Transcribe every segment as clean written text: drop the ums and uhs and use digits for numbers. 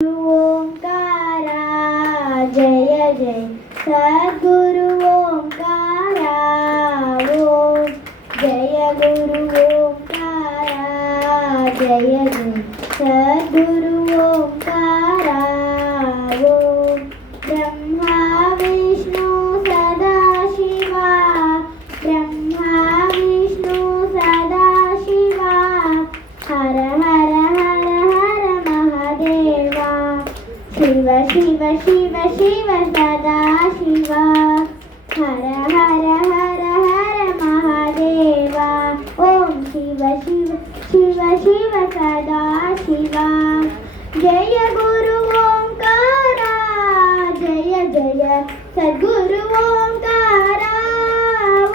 ಓಂಕಾರ ಜಯ ಜಯ ಸದ್ಗುರು ಓಂಕಾರ ಓಂ ಜಯ ಗುರು ಓಂಕಾರ ಜಯ ಜಯ ಸದ್ಗುರು ಓಂಕಾರ ಓಂ ಬ್ರಹ್ಮ ವಿಷ್ಣು ಸದಾ ಶಿವ ಬ್ರಹ್ಮ ವಿಷ್ಣು ಸದಾ ಶಿವ ಹರ ಹರ ಹರ ಹರ ಮಹಾದೇವ ಶಿವ ಶಿವ ಶಿವ ಶಿವ ಸದಾ ಶಿವ ಹರ ಹರ ಹರ ಹರ ಮಹಾದೇವ ಓಂ ಶಿವ ಶಿವ ಶಿವ ಶಿವ ಸದಾ ಶಿವ ಜಯ ಗುರು ಓಂಕಾರ ಜಯ ಜಯ ಸದ್ಗುರು ಓಂಕಾರ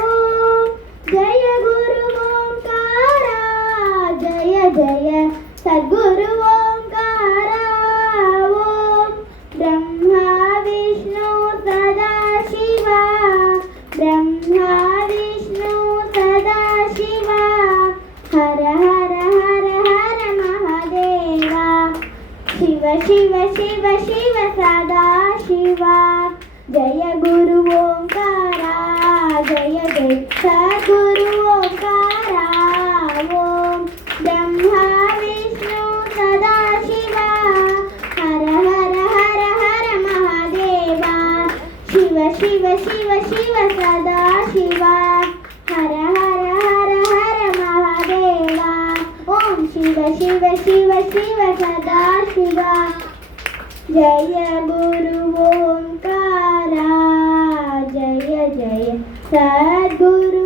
ಓಂ ಜಯ ಗುರು ಓಂಕಾರ ಜಯ ಜಯ ಸದ್ಗುರು ಓಂಕಾರ ಓಂ ಬ್ರಹ್ಮ ವಿಷ್ಣು ಸದಾ ಶಿವ ಬ್ರಹ್ಮ ವಿಷ್ಣು ಸದಾ ಶಿವ ಹರ ಹರ ಹರ ಹರ ಮಹಾದೇವ ಶಿವ ಶಿವ ಶಿವ ಶಿವ ಸದಾ ಶಿವ ಜಯ ಗುರು ಓಂಕಾರ ಜಯ ಜಯ ಸದ್ಗುರು ಓಂಕಾರ ಓಂ ಬ್ರಹ್ಮ ವಿಷ್ಣು ಸದಾ ಶಿವ ಹರ ಹರ ಹರ ಹರ ಮಹಾದೇವ ಶಿವ ಶಿವ ಶಿವ ಶಿವ ಸದಾ ಶಿವ ಹರ ಹರ ಹರ ಹರ ಮಹಾದೇವ ಓಂ ಶಿವ ಶಿವ ಶಿವ ಶಿವ ಸದಾ ಶಿವ ಜಯ ಗುರು ಓಂಕಾರ ಜಯ ಜಯ ಸದ್ಗುರು